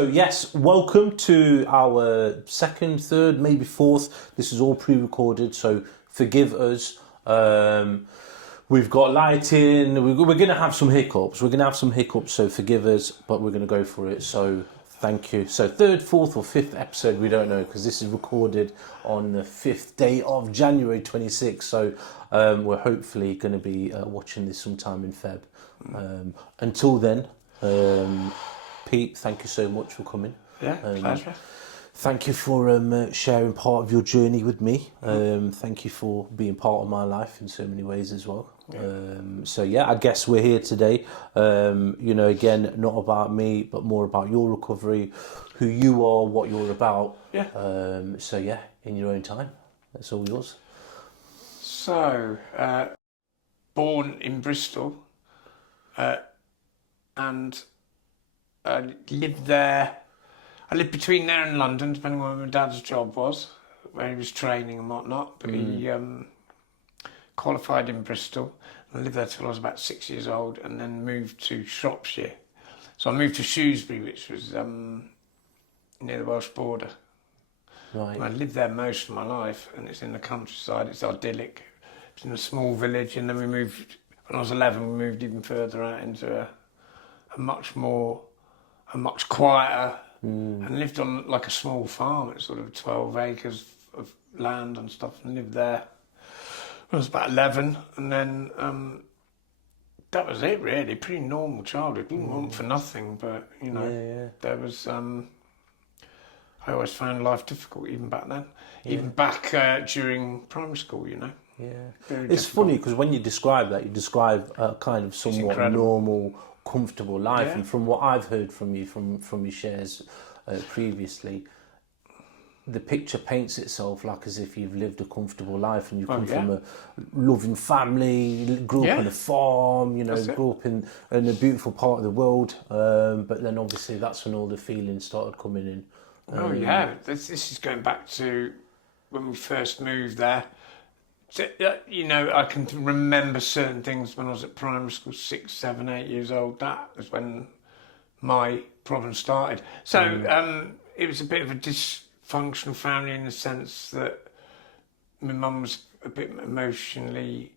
So yes, welcome to our second, third, maybe fourth. This is all pre-recorded, so forgive us. We've got lighting. We're going to have some hiccups. So forgive us, but we're going to go for it. So thank you. So third, fourth, or fifth episode, we don't know, because this is recorded on the 5th day of January 26th. So we're hopefully going to be watching this sometime in Feb. Until then, Pete, thank you so much for coming. Yeah, pleasure. Thank you for sharing part of your journey with me. Thank you for being part of my life in so many ways as well. Yeah. I guess we're here today, again, not about me, but more about your recovery, who you are, what you're about. Yeah. In your own time. That's all yours. So, born in Bristol, and I lived there. I lived between there and London, depending on where my dad's job was, where he was training and whatnot. But he qualified in Bristol. I lived there till I was about 6 years old, and then moved to Shropshire. So I moved to Shrewsbury, which was near the Welsh border. Right. And I lived there most of my life, and it's in the countryside. It's idyllic. It's in a small village, and then we moved. When I was 11, we moved even further out into a much quieter, and lived on like a small farm. It's sort of 12 acres of land and stuff, and lived there when I was about 11, and then that was it really. Pretty normal childhood. Didn't want for nothing, but there was. I always found life difficult, even back then. Even back during primary school, Yeah. It's funny because when you describe that, you describe a kind of somewhat normal, comfortable life. Yeah. And from what I've heard from you, from your shares previously, the picture paints itself like as if you've lived a comfortable life and you come from a loving family, grew up on a farm, grew up in a beautiful part of the world. But then obviously that's when all the feelings started coming in. This is going back to when we first moved there. So, I can remember certain things when I was at primary school, 6, 7, 8 years old. That was when my problem started. So it was a bit of a dysfunctional family in the sense that my mum was a bit emotionally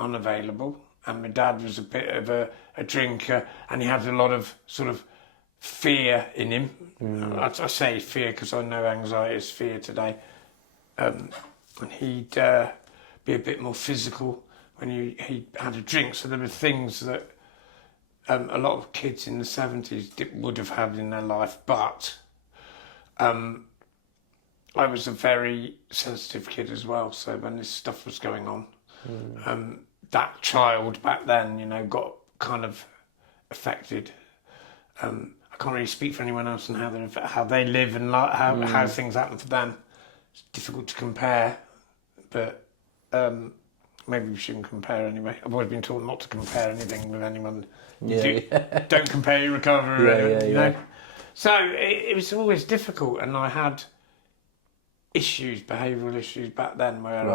unavailable, and my dad was a bit of a drinker, and he had a lot of sort of fear in him. I say fear because I know anxiety is fear today. And he'd be a bit more physical when he had a drink. So there were things that a lot of kids in the 70s would have had in their life. But I was a very sensitive kid as well. So when this stuff was going on, that child back then, got kind of affected. I can't really speak for anyone else and how they live and how things happen for them. It's difficult to compare, but maybe we shouldn't compare anyway. I've always been taught not to compare anything with anyone. Don't compare your recovery. So it was always difficult, and I had behavioural issues back then where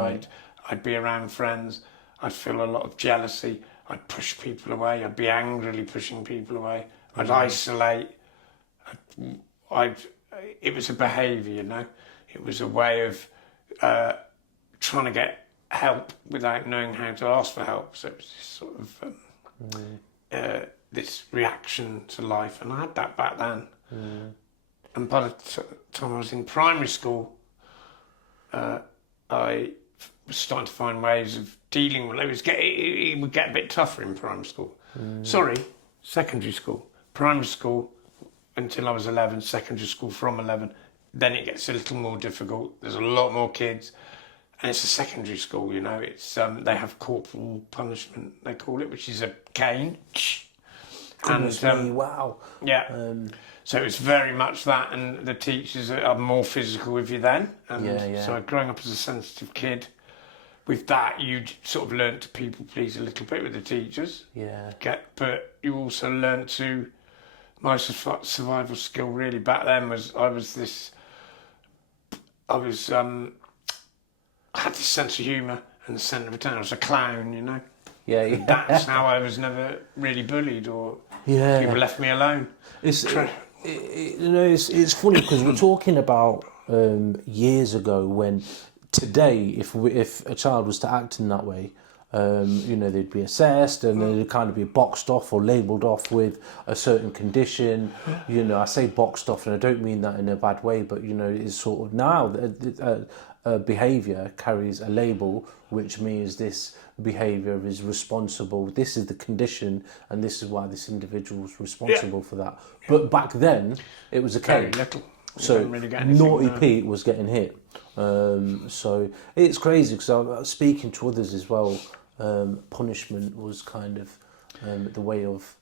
I'd be around friends, I'd feel a lot of jealousy, I'd push people away, I'd be angrily pushing people away. I'd isolate. It was a behaviour, It was a way of trying to get help without knowing how to ask for help. So it was this sort of this reaction to life, and I had that back then. And by the time I was in primary school, I was starting to find ways of dealing with it. It would get a bit tougher in primary school. Secondary school. Primary school until I was 11, secondary school from 11. Then it gets a little more difficult. There's a lot more kids. And it's a secondary school, It's they have corporal punishment, they call it, which is a cane. Wow. Yeah. So it's very much that, and the teachers are more physical with you then. And so growing up as a sensitive kid, with that, you sort of learnt to people please a little bit with the teachers. Yeah. But you also learnt to. My survival skill really back then was I had this sense of humour and the centre of attention. I was a clown, Yeah. That's how I was never really bullied or people left me alone. It it's funny because we're talking about years ago when today, if a child was to act in that way, they'd be assessed and they'd kind of be boxed off or labelled off with a certain condition. I say boxed off, and I don't mean that in a bad way, but it's sort of now behaviour carries a label, which means this behaviour is responsible. This is the condition, and this is why this individual is responsible for that. But back then, it was a Very cane. little. So Don't really get anything naughty now. Pete was getting hit. So it's crazy because I'm speaking to others as well. Punishment was kind of the way of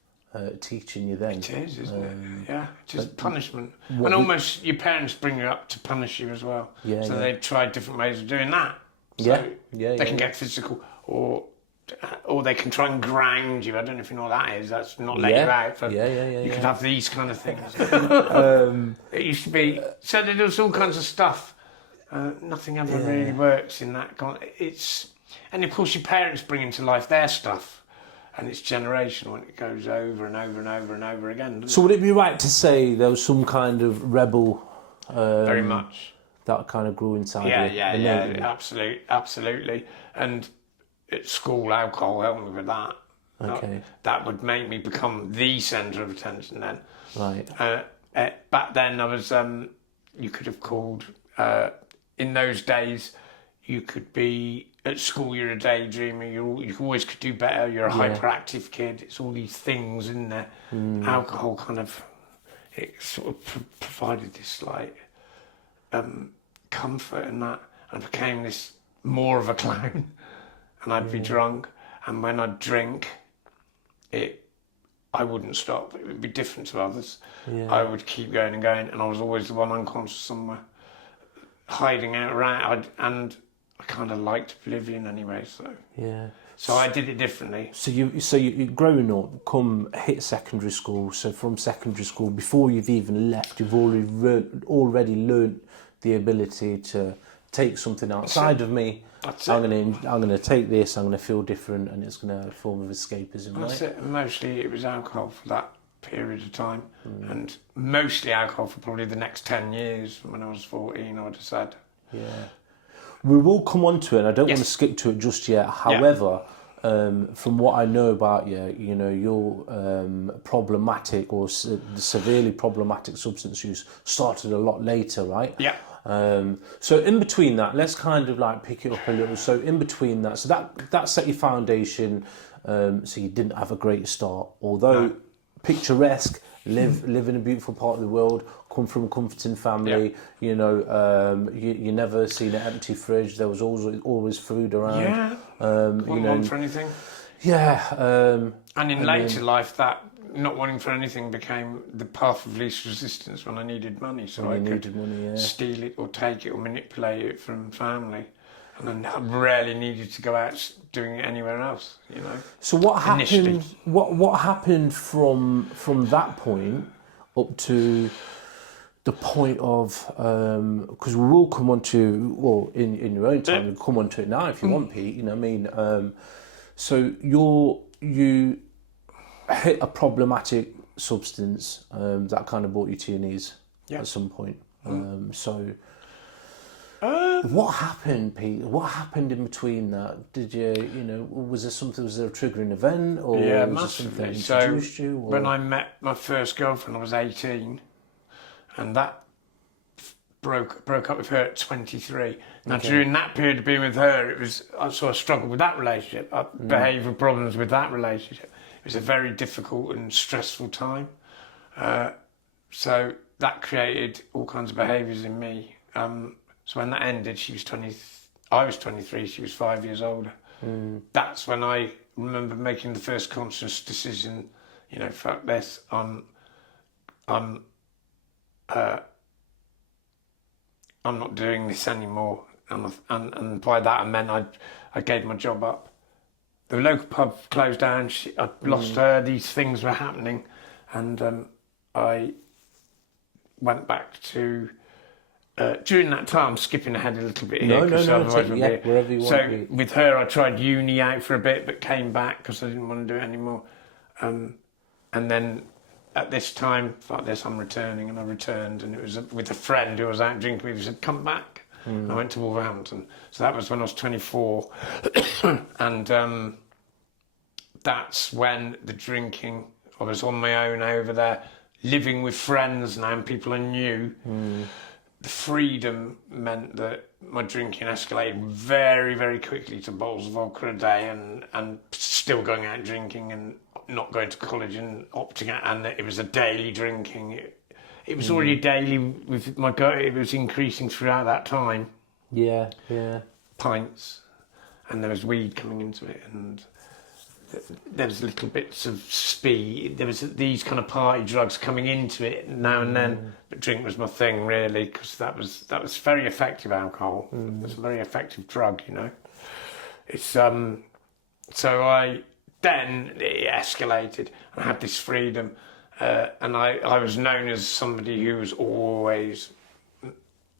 teaching you then. It is, isn't it? Yeah, just punishment. what And we- almost your parents bring you up to punish you as well. Yeah, So yeah. they've tried different ways of doing that. So Yeah, they can get physical, or they can try and ground you. I don't know if you know what that is. That's not let Yeah. you out. But Yeah. You could have these kind of things. It used to be, so there was all kinds of stuff. Nothing ever really works in that. And of course your parents bring into life their stuff, and it's generational, and it goes over and over and over and over again. So would it be right to say there was some kind of rebel Very much. that kind of grew inside you? Yeah, innately? absolutely. And at school, alcohol helped me with that. Okay. That would make me become the centre of attention then. Right. Back then, I was, you could have called, in those days, you could be at school, you're a daydreamer, you always could do better, you're a hyperactive kid. It's all these things in there. Alcohol kind of, it sort of provided this like comfort in that. I became this more of a clown, and I'd be drunk, and when I'd drink, I wouldn't stop. It would be different to others. Yeah. I would keep going and going, and I was always the one unconscious somewhere, hiding out around. And I kind of liked oblivion anyway, so I did it differently. So you growing up, come hit secondary school. So from secondary school, before you've even left, you've already learnt the ability to take something outside of me. That's I'm gonna take this. I'm gonna feel different, and it's gonna a form of escapism. That's Right? it. And mostly it was alcohol for that period of time, and mostly alcohol for probably the next 10 years. When I was 14, I would have said. Yeah. We will come on to it, and I don't Yes. want to skip to it just yet. However, from what I know about you, your problematic or severely problematic substance use started a lot later, right? Yeah. So in between that, let's kind of like pick it up a little. So in between that, so that set your foundation. So you didn't have a great start, although picturesque. Live in a beautiful part of the world. Come from a comforting family. You never seen an empty fridge. There was always food around. Yeah. Wasn't want for anything. Yeah. And in later life, that not wanting for anything became the path of least resistance when I needed money. So I could needed money, steal it or take it or manipulate it from family. And I rarely needed to go out doing it anywhere else, So what happened? Initially. What happened from that point up to the point of because we will come on to in your own time. We'll come on to it now if you want, Pete. You know what I mean? So you hit a problematic substance that kind of brought you to your knees at some point. What happened, Pete? What happened in between that? Did was there something? Was there a triggering event, or was there something massively. that introduced you? Or? When I met my first girlfriend, I was 18, and that broke up with her at 23. Now, during that period of being with her, I sort of struggled with that relationship. Behavioural problems with that relationship. It was a very difficult and stressful time. So that created all kinds of behaviours in me. So when that ended, she was 20. I was 23. She was 5 years older. That's when I remember making the first conscious decision. Fuck this. I'm not doing this anymore. And by that I meant I gave my job up. The local pub closed down. I'd lost her. These things were happening, and I went back to. During that time, I'm skipping ahead a little bit here. Wherever you want. So with her, I tried uni out for a bit, but came back because I didn't want to do it anymore. And then at this time, like this, I'm returning, and I returned, and it was with a friend who was out drinking with me. He said, "Come back." And I went to Wolverhampton. So that was when I was 24, and that's when the drinking. I was on my own over there, living with friends now and people I knew. The freedom meant that my drinking escalated very, very quickly to bottles of vodka a day, and still going out drinking and not going to college and opting out, and it was a daily drinking. It was already daily with my go. It was increasing throughout that time. Yeah. Pints, and there was weed coming into it, and there was little bits of speed. There was these kind of party drugs coming into it now and then. But drink was my thing, really, because that was very effective. Alcohol. It was a very effective drug, you know. It's so then it escalated. I had this freedom, and I was known as somebody who was always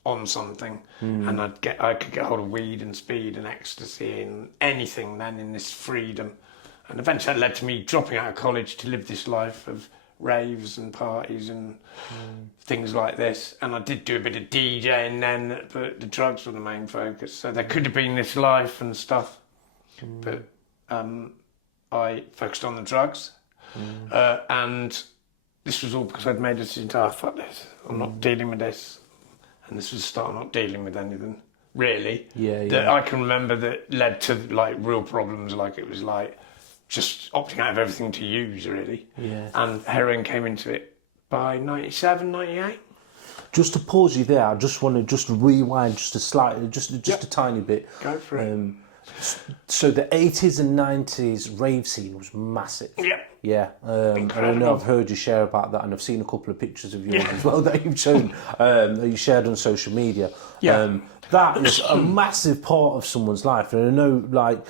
on something, and I could get hold of weed and speed and ecstasy and anything then in this freedom. And eventually it led to me dropping out of college to live this life of raves and parties and things like this. And I did do a bit of DJing then, but the drugs were the main focus. So there could have been this life and stuff, but I focused on the drugs. And this was all because I'd made a decision to, fuck this, I'm not dealing with this. And this was the start of not dealing with anything, really. That I can remember that led to like real problems, like it was like just opting out of everything to use, really. And heroin came into it by 97, 98. Just to pause you there, I just want to just rewind just a tiny bit. Go for it. So the 80s and 90s rave scene was massive. Yeah. I don't know, I've heard you share about that, and I've seen a couple of pictures of yours as well that you've shown, that you shared on social media. That is a massive part of someone's life. And I know, like,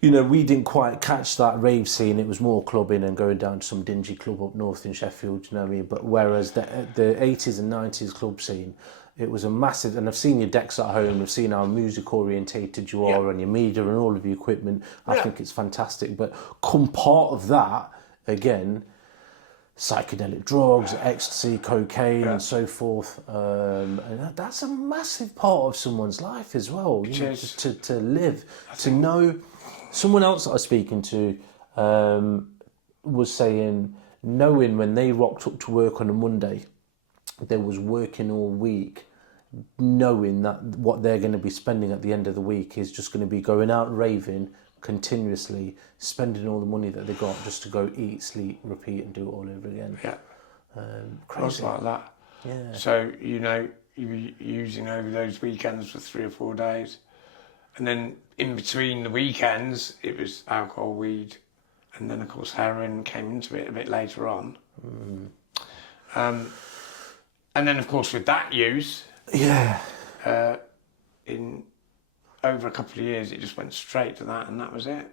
you know, we didn't quite catch that rave scene. It was more clubbing and going down to some dingy club up north in Sheffield, you know what I mean? But whereas the 80s and 90s club scene, it was a massive, and I've seen your decks at home, I've seen how music orientated you are and your media and all of your equipment. I think it's fantastic. But come part of that, again, psychedelic drugs, ecstasy, cocaine and so forth. And that's a massive part of someone's life as well. You know, to live, to know. Someone else that I was speaking to was saying, knowing when they rocked up to work on a Monday, they was working all week, knowing that what they're going to be spending at the end of the week is just going to be going out raving continuously, spending all the money that they got just to go eat, sleep, repeat, and do it all over again. Crazy. I was like that. So, you know, you were using over those weekends for 3 or 4 days. And then in between the weekends, it was alcohol, weed, and then, of course, heroin came into it a bit later on. And then, of course, with that use, in over a couple of years, it just went straight to that, and that was it.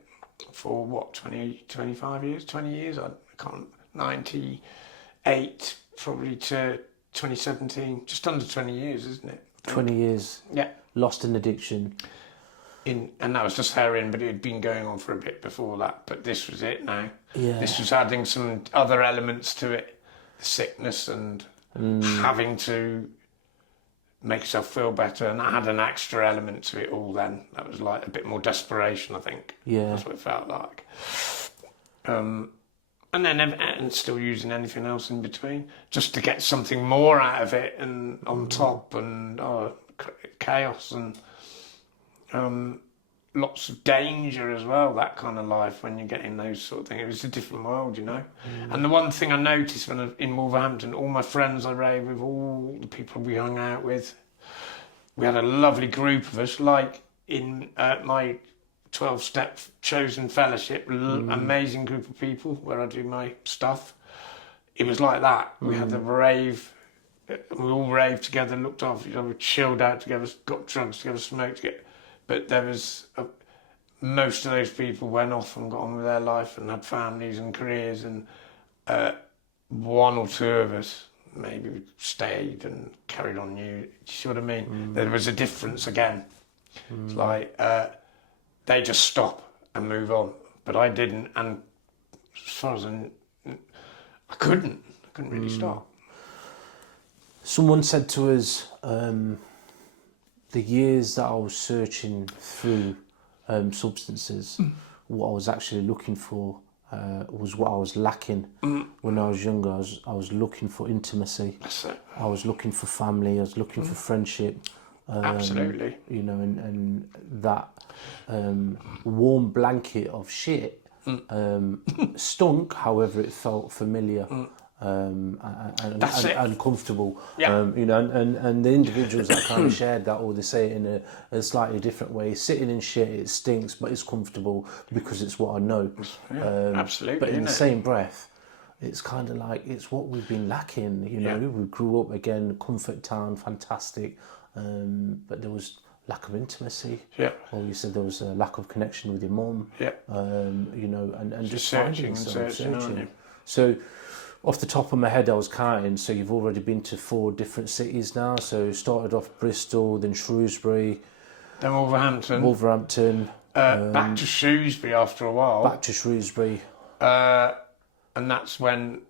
For what, 25 years, 20 years? I can't, 98 probably to 2017, just under 20 years, isn't it? 20 years. Yeah. Lost in addiction. And that was just heroin, but it had been going on for a bit before that. But this was it now. This was adding some other elements to it, the sickness and having to make yourself feel better, and that had an extra element to it all then. That was like a bit more desperation, I think. That's what it felt like. And then and still using anything else in between, just to get something more out of it and on top, and chaos and lots of danger as well, that kind of life when you're getting those sort of things. It was a different world, you know. And the one thing I noticed when in Wolverhampton, all my friends I raved with, all the people we hung out with, we had a lovely group of us, like in my 12-step chosen fellowship, amazing group of people where I do my stuff. It was like that. We had the rave, we all raved together, looked after each other, chilled out together, got drugs together, smoked together. But there was most of those people went off and got on with their life and had families and careers, and 1 or 2 of us maybe stayed and carried on. You see what I mean? There was a difference again. It's like they just stop and move on, but I didn't, and as far as I couldn't, Couldn't really stop. Someone said to us, the years that I was searching through substances, what I was actually looking for was what I was lacking when I was younger. I was looking for intimacy. That's it. I was looking for family. I was looking for friendship. Absolutely. You know, and that warm blanket of shit stunk. However, it felt familiar. And comfortable. Yeah. You know, and the individuals that kind of shared that, or they say it in a slightly different way, sitting in shit, it stinks, but it's comfortable because it's what I know. Absolutely. But in the isn't it? same breath, it's kind of like, it's what we've been lacking, you know. Yeah. We grew up, again, comfort town, fantastic, but there was lack of intimacy. Yeah. Or you said there was a lack of connection with your mum. Yeah. You know, and just searching and finding searching, aren't you? So, off the top of my head, I was counting. So you've already been to 4 different cities now. So started off Bristol, then Shrewsbury, Then Wolverhampton, back to Shrewsbury after a while. back to Shrewsbury. And that's when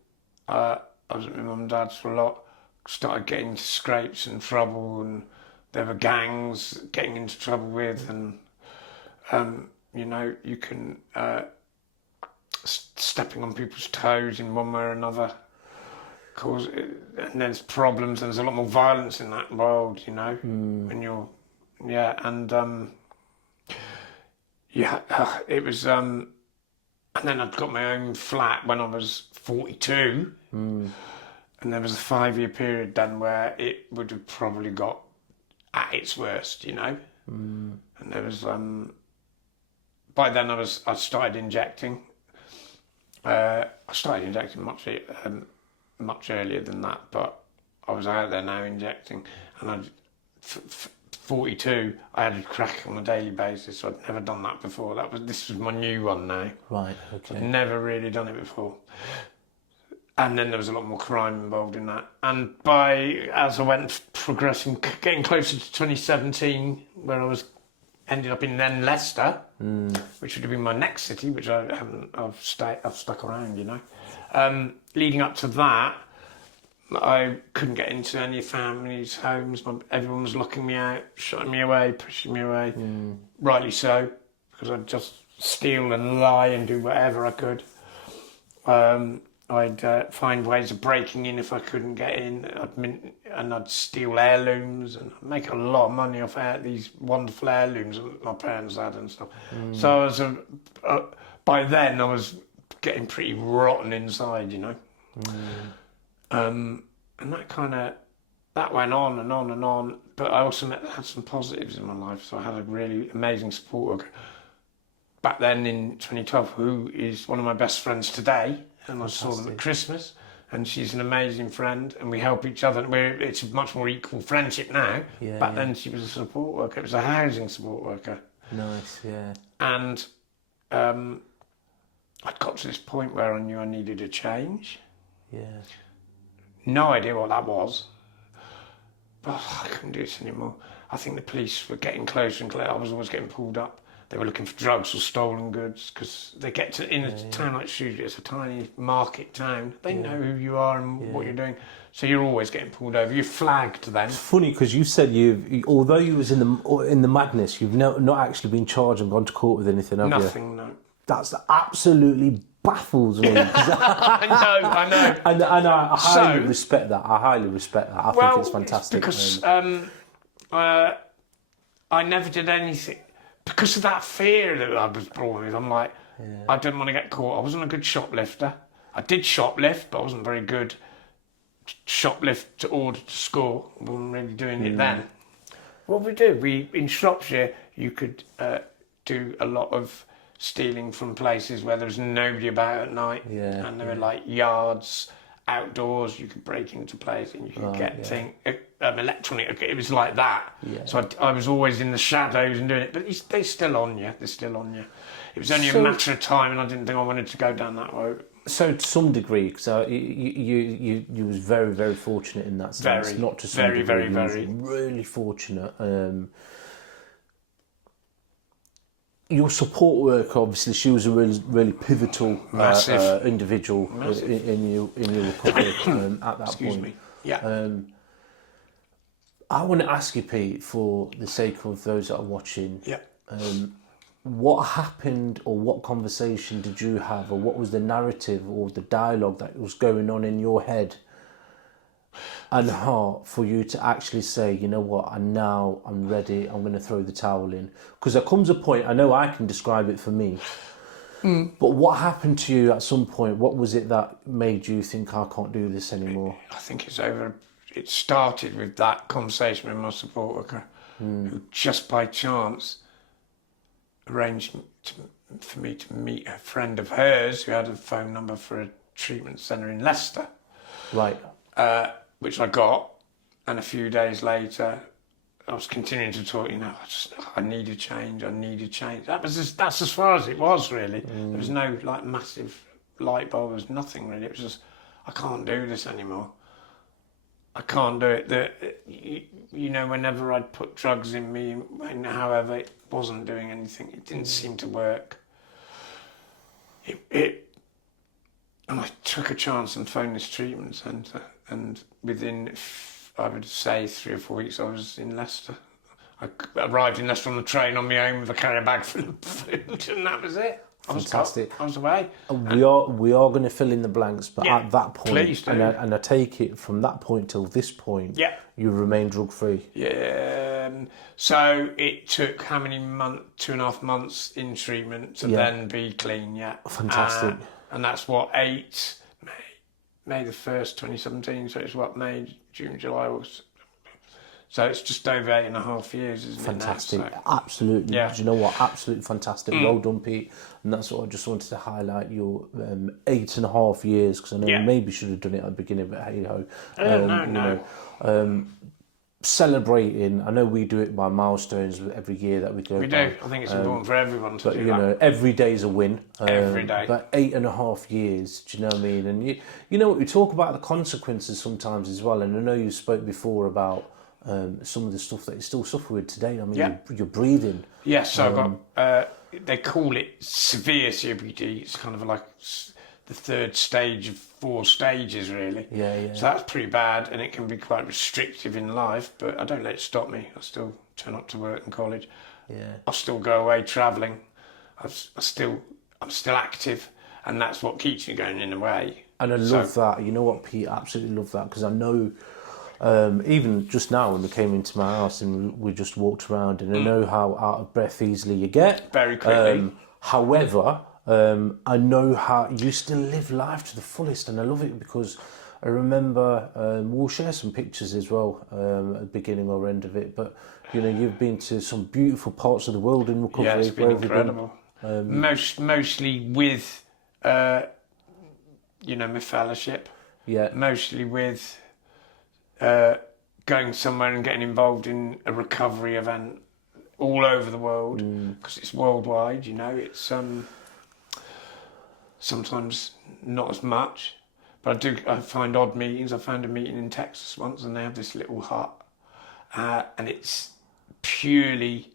I was at my mum and dad's for a lot. Started getting into scrapes and trouble, and there were gangs getting into trouble with, and you know, you can stepping on people's toes in one way or another cause and there's problems, and there's a lot more violence in that world, you know, when you're it was and then I'd got my own flat when I was 42, and there was a 5-year period then where it would have probably got at its worst, you know. And there was by then I started injecting. I started injecting much earlier than that, but I was out there now injecting, and 42, I had a crack on a daily basis, so I'd never done that before. This was my new one now. Right, okay. I'd never really done it before. And then there was a lot more crime involved in that. And as I went progressing, getting closer to 2017, where I ended up in then Leicester, which would have been my next city, which I've stuck around, you know. Leading up to that, I couldn't get into any families' homes. Everyone was locking me out, shutting me away, pushing me away. Rightly so, because I'd just steal and lie and do whatever I could. I'd find ways of breaking in if I couldn't get in, I'd steal heirlooms and make a lot of money off these wonderful heirlooms that my parents had and stuff. So I was by then I was getting pretty rotten inside, you know. And that went on and on and on. But I also had some positives in my life. So I had a really amazing support worker back then in 2012, who is one of my best friends today. And I saw them at Christmas, and she's an amazing friend, and we help each other. It's a much more equal friendship now. Back then she was a support worker. It was a housing support worker. Nice, yeah. And I'd got to this point where I knew I needed a change. Yeah. No idea what that was. But I couldn't do this anymore. I think the police were getting closer and closer. I was always getting pulled up. They were looking for drugs or stolen goods, because they get to, in a town like Shrewsbury, it's a tiny market town. They know who you are and what you're doing. So you're always getting pulled over. You're flagged then. It's funny because you said although you was in the madness, you've not actually been charged and gone to court with anything, have you? Nothing, no. That's absolutely baffles me. I know. And I highly respect that. I think it's fantastic. Because I never did anything. Because of that fear that I was brought with, I'm like, I didn't want to get caught. I wasn't a good shoplifter. I did shoplift, but I wasn't very good shoplift to order to score. I wasn't really doing it then. What we do, in Shropshire, you could do a lot of stealing from places where there was nobody about at night, and there were like yards, outdoors. You could break into places and you could get things. Electronic, it was like that. So I was always in the shadows and doing it, but they're still on you. They're still on you. It was only a matter of time, and I didn't think I wanted to go down that road. So to some degree, so you was very, very fortunate in that sense. Very, not to some degree, very really fortunate. your support worker, obviously, she was a really pivotal Massive. individual in your recovery at that Excuse point. me. Yeah. I want to ask you, Pete, for the sake of those that are watching, Yeah. what happened or what conversation did you have, or what was the narrative or the dialogue that was going on in your head and heart for you to actually say, you know what, I'm ready, I'm going to throw the towel in? Because there comes a point, I know I can describe it for me, but what happened to you at some point? What was it that made you think, I can't do this anymore? I think it's over. It started with that conversation with my support worker, who just by chance arranged for me to meet a friend of hers who had a phone number for a treatment centre in Leicester. Right. Which I got, and a few days later, I was continuing to talk. I need a change. That's as far as it was really. There was no like massive light bulb. There was nothing really. It was just, I can't do this anymore. I can't do it. Whenever I'd put drugs in me, and however it wasn't doing anything, it didn't seem to work. And I took a chance and phoned this treatment centre, and within, I would say, 3 or 4 weeks, I was in Leicester. I arrived in Leicester on the train on my own with a carrier bag full of food, and that was it. Fantastic. I was away. We are going to fill in the blanks, but at that point, please do. and I take it from that point till this point, you remain drug free. Yeah. So it took how many months? 2.5 months in treatment to then be clean. Yeah. Fantastic. And that's what, May the 1st, 2017. So it's what, May, June, July, August. So it's just over 8.5 years, isn't Fantastic. it? Fantastic. Absolutely. Yeah. Do you know what? Absolutely fantastic. Well done, Pete. And that's what I just wanted to highlight, your 8.5 years, because I know you maybe should have done it at the beginning, but hey ho. No. Celebrating, I know we do it by milestones every year that we go. We do. I think it's important for everyone to do that. Every day's a win. Every day. But 8.5 years, do you know what I mean? And you know what, we talk about the consequences sometimes as well, and I know you spoke before about some of the stuff that you still suffer with today. I mean, you're breathing. Yes, so I've got, they call it severe COPD. It's kind of like the third stage of 4 stages, really. Yeah. So that's pretty bad, and it can be quite restrictive in life, but I don't let it stop me. I still turn up to work and college. Yeah. I still go away travelling. I'm still active, and that's what keeps me going in a way. And I love that. You know what, Pete? I absolutely love that, because I know, even just now when we came into my house and we just walked around, and I know how out of breath easily you get. Very quickly. However, I know how you still live life to the fullest, and I love it, because I remember, we'll share some pictures as well at the beginning or end of it, but you've been to some beautiful parts of the world in recovery. Yeah, it's been incredible. Mostly with, my fellowship. Yeah. Mostly with going somewhere and getting involved in a recovery event all over the world, because it's worldwide. It's sometimes not as much, but I find odd meetings. I found a meeting in Texas once, and they have this little hut, and it's purely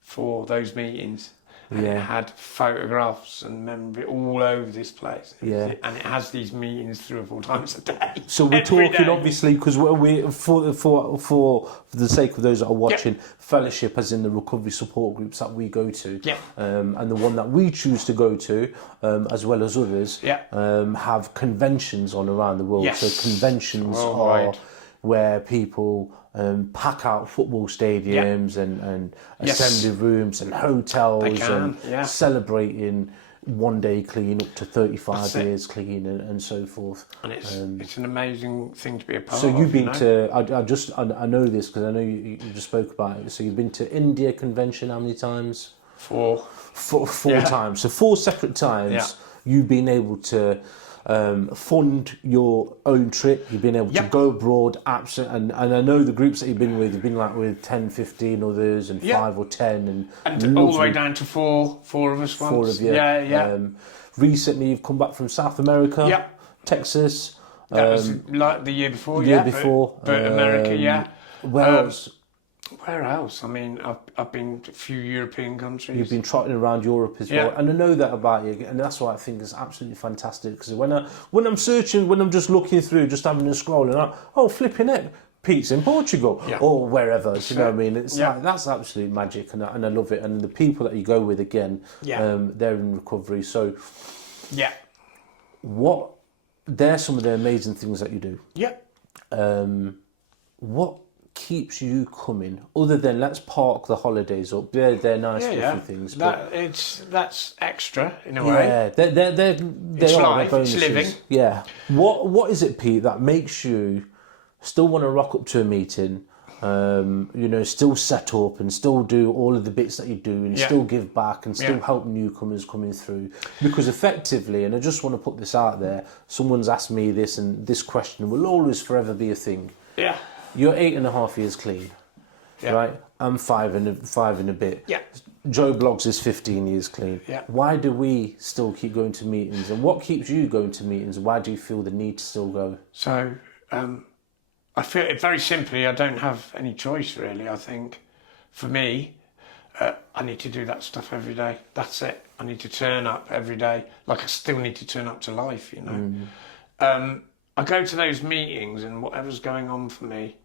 for those meetings. And it had photographs and memory all over this place. Yeah. And it has these meetings 3 or 4 times a day. So we're Every talking, day. obviously, because we for the sake of those that are watching, fellowship, as in the recovery support groups that we go to, and the one that we choose to go to, as well as others, have conventions on around the world. Yes. So conventions Worldwide. are where people pack out football stadiums and assembly rooms and hotels celebrating 1 day clean up to 35 years clean and so forth. And it's an amazing thing to be a part of. So you've been to, I know this because I know you just spoke about it. So you've been to India convention how many times? 4. Four times. So 4 separate times you've been able to fund your own trip. You've been able to go abroad, and I know the groups that you've been with have been like with 10, 15 others, and 5 or 10, and all the way down to four of us once. 4 of you. Yeah. Recently, you've come back from South America, Texas. That was like the year before. Year before, but America, Where else? Where else? I mean, I've been to a few European countries. You've been trotting around Europe as well, and I know that about you, and that's why I think it's absolutely fantastic. Because when I'm searching, when I'm just looking through, just having a scroll, and flipping it, Pete's in Portugal or wherever. Do you know what I mean? It's like, that's absolute magic, and I love it. And the people that you go with again, they're in recovery. So, they're some of the amazing things that you do. What keeps you coming, other than let's park the holidays up? They're nice things, but that's extra in a way. Yeah, they're life, bonuses. It's living. Yeah. What is it, Pete, that makes you still want to rock up to a meeting? Still set up and still do all of the bits that you do, and still give back and still help newcomers coming through. Because effectively, and I just want to put this out there, someone's asked me this, and this question will always forever be a thing. Yeah. You're 8.5 years clean, right? I'm five and a bit. Yeah. Joe Bloggs is 15 years clean. Yeah. Why do we still keep going to meetings? And what keeps you going to meetings? Why do you feel the need to still go? So, I feel it very simply, I don't have any choice really. I think for me, I need to do that stuff every day. That's it. I need to turn up every day. Like I still need to turn up to life, you know. I go to those meetings and whatever's going on for me,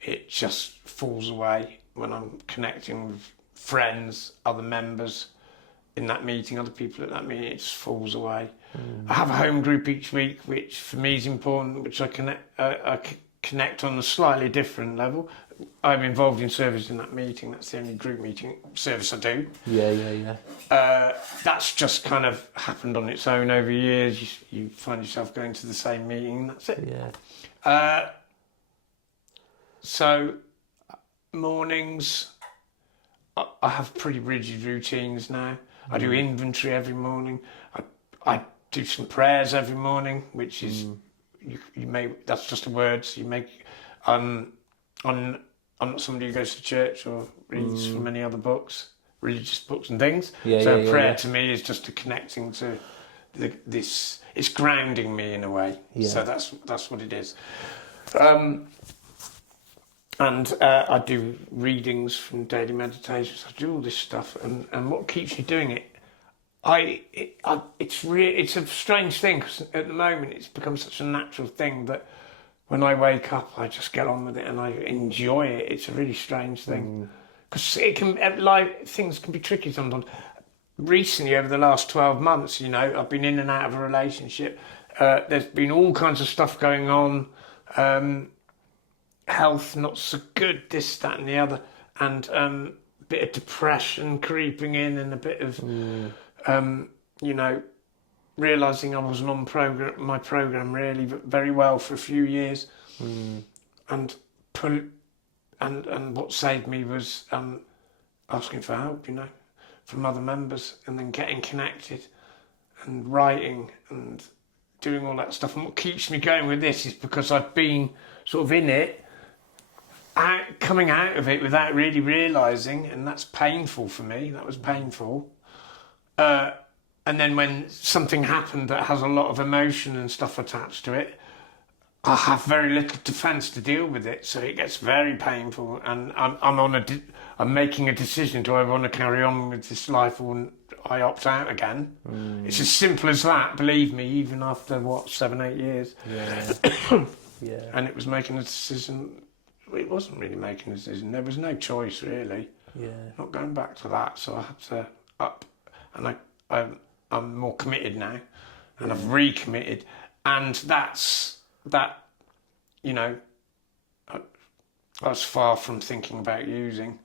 it just falls away when I'm connecting with friends, other members in that meeting, other people at that meeting. It just falls away. I have a home group each week, which for me is important, which I connect on a slightly different level. I'm involved in service in that meeting. That's the only group meeting service I do. Yeah. That's just kind of happened on its own over years. You find yourself going to the same meeting. That's it. Yeah. So mornings, I have pretty rigid routines now. I do inventory every morning. I do some prayers every morning, which is you may, that's just a word. So you make I'm not somebody who goes to church or reads from any other books, religious books and things. Prayer to me is just a connecting to this. It's grounding me in a way. So that's what it is. And I do readings from daily meditations. I do all this stuff, and what keeps me doing it? It's a strange thing, because at the moment it's become such a natural thing that when I wake up, I just get on with it and I enjoy it. It's a really strange thing, because things can be tricky sometimes. Recently, over the last 12 months, I've been in and out of a relationship. There's been all kinds of stuff going on. Health not so good, this, that, and the other, and a bit of depression creeping in, and a bit of realising I wasn't on my programme really very well for a few years, and what saved me was asking for help, from other members, and then getting connected and writing and doing all that stuff. And what keeps me going with this is because I've been sort of in it, coming out of it without really realising, and that's painful for me. That was painful. And then when something happened that has a lot of emotion and stuff attached to it, I have very little defence to deal with it, so it gets very painful. And I'm making a decision: do I want to carry on with this life, or I opt out again? It's as simple as that. Believe me, even after 7-8 years. Yeah. And it was making a decision. It wasn't really making a decision. There was no choice really. Yeah. Not going back to that, so I had to up, and I'm more committed now, and I've recommitted, and that's that. I was far from thinking about using,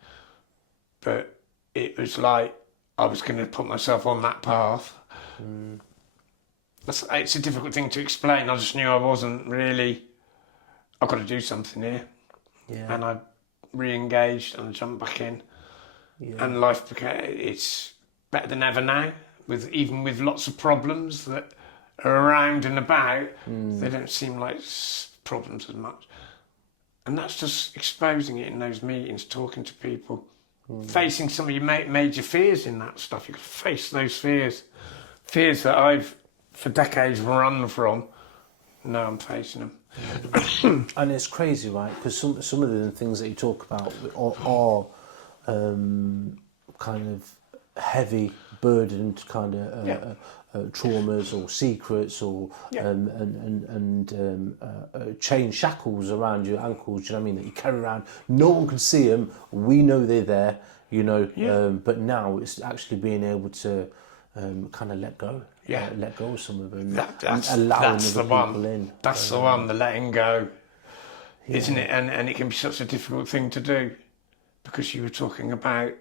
but it was like I was going to put myself on that path. It's a difficult thing to explain. I just knew I wasn't really. I've got to do something here, and I re-engaged and I jumped back in, and life became. It's better than ever now. Even with lots of problems that are around and about, they don't seem like problems as much. And that's just exposing it in those meetings, talking to people, facing some of your major fears in that stuff. You've got to face those fears that I've, for decades, run from. Now I'm facing them. And it's crazy, right? Because some of the things that you talk about are kind of heavy, burdened kind of traumas or secrets or chain shackles around your ankles. Do you know what I mean? That you carry around. No one can see them. We know they're there. You know. But now it's actually being able to kind of let go. Let go of some of them. That's allowing the other people one. in. That's the one. The letting go, isn't it? And it can be such a difficult thing to do, because you were talking about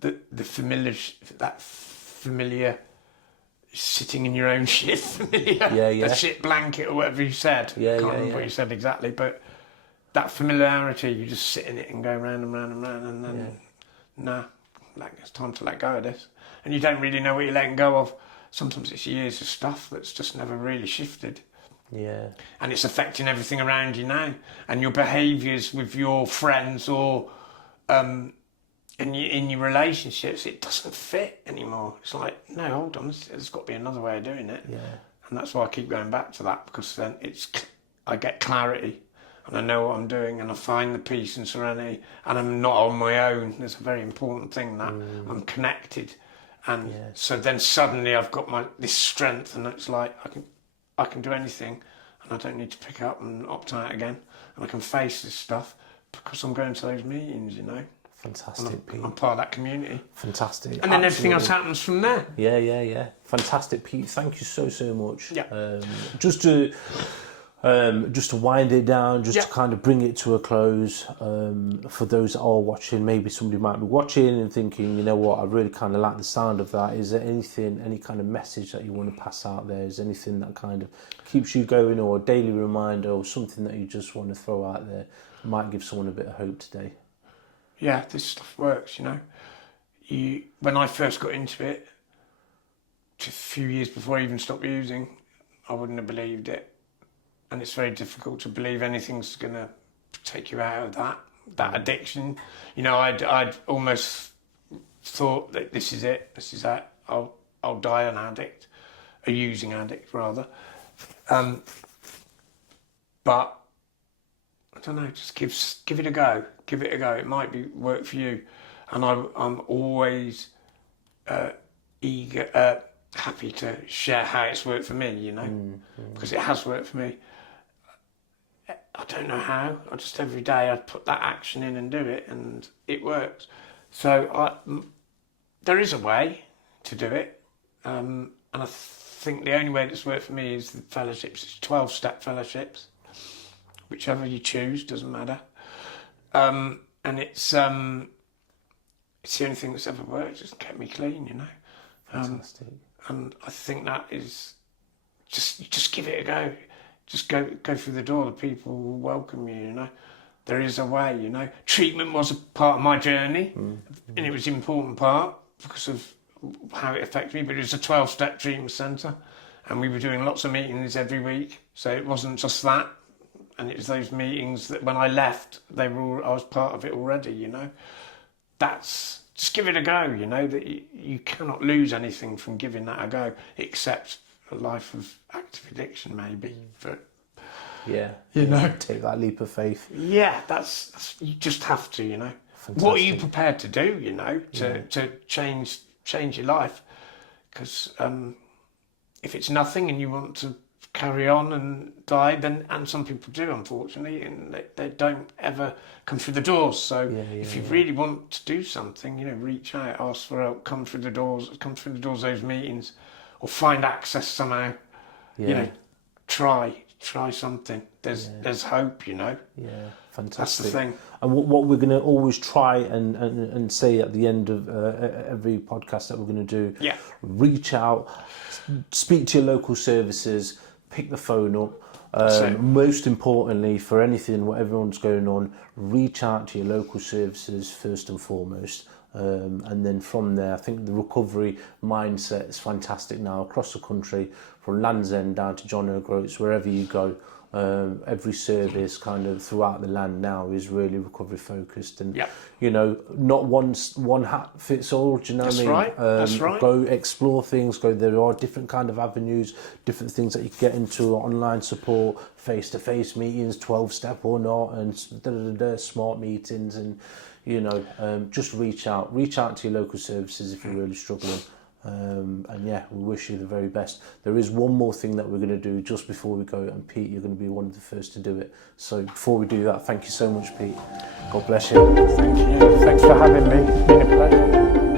the familiar, that familiar, sitting in your own shit familiar, the shit blanket or whatever you said. Can't remember what you said exactly, but that familiarity, you just sit in it and go round and round and round, and then it's time to let go of this, and you don't really know what you're letting go of. Sometimes it's years of stuff that's just never really shifted. Yeah. And it's affecting everything around you now, and your behaviours with your friends or in your relationships, it doesn't fit anymore. It's like, no, hold on, there's got to be another way of doing it. Yeah. And that's why I keep going back to that, because then I get clarity, and I know what I'm doing, and I find the peace and serenity, and I'm not on my own. There's a very important thing that I'm connected, and so then suddenly I've got this strength, and it's like I can do anything, and I don't need to pick up and opt out again, and I can face this stuff because I'm going to those meetings, you know. Fantastic, Pete. I'm part of that community. Fantastic. And then everything else happens from there. Yeah. Fantastic, Pete. Thank you so much. Yeah. Just to wind it down, to kind of bring it to a close, for those that are watching, maybe somebody might be watching and thinking, you know what, I really kind of like the sound of that. Is there any kind of message that you want to pass out there? Is there anything that kind of keeps you going, or a daily reminder, or something that you just want to throw out there that might give someone a bit of hope today? Yeah, this stuff works, you know. When I first got into it, just a few years before I even stopped using, I wouldn't have believed it. And it's very difficult to believe anything's going to take you out of that addiction. You know, I'd almost thought that this is it, this is that. I'll die an addict, a using addict rather. But I don't know, just give it a go. Give it a go. It might work for you. And I'm always happy to share how it's worked for me, you know, because it has worked for me. I don't know how. I just every day I put that action in and do it, and it works. So there is a way to do it, and I think the only way that's worked for me is the fellowships. It's 12-step fellowships. Whichever you choose, doesn't matter. And it's the only thing that's ever worked. It's kept me clean, you know. Fantastic. And I think that is just give it a go. Just go through the door. The people will welcome you, you know. There is a way, you know. Treatment was a part of my journey, and it was an important part because of how it affected me. But it was a 12-step treatment centre, and we were doing lots of meetings every week. So it wasn't just that. And it was those meetings that when I left, I was part of it already, you know. Just give it a go, you know, that you cannot lose anything from giving that a go, except a life of active addiction, maybe. But you know, take that leap of faith. Yeah, that's you just have to, you know. Fantastic. What are you prepared to do, you know, to change your life? Because if it's nothing and you want to carry on and die, then, and some people do, unfortunately, and they don't ever come through the doors. So if you really want to do something, you know, reach out, ask for help, come through the doors of those meetings, or find access somehow. You know, try something. There's hope, you know. Yeah, fantastic. That's the thing. And what we're going to always try and say at the end of every podcast that we're going to do, reach out, speak to your local services, pick the phone up. Most importantly, for anything, what everyone's going on, reach out to your local services first and foremost. And then from there, I think the recovery mindset is fantastic now across the country, from Land's End down to John O'Groats, wherever you go. Every service kind of throughout the land now is really recovery focused, and Yep. you know, not one hat fits all. Do you know That's what I mean? right, that's right. Go explore things. There are different kind of avenues, different things that you can get into: online support, face-to-face meetings, 12-step or not, and smart meetings, and you know, just reach out to your local services if you're really struggling. And yeah, we wish you the very best. There is one more thing that we're going to do just before we go, and Pete, you're going to be one of the first to do it. So before we do that, thank you so much, Pete. God bless you. Thank you. Thanks for having me. It's been a pleasure.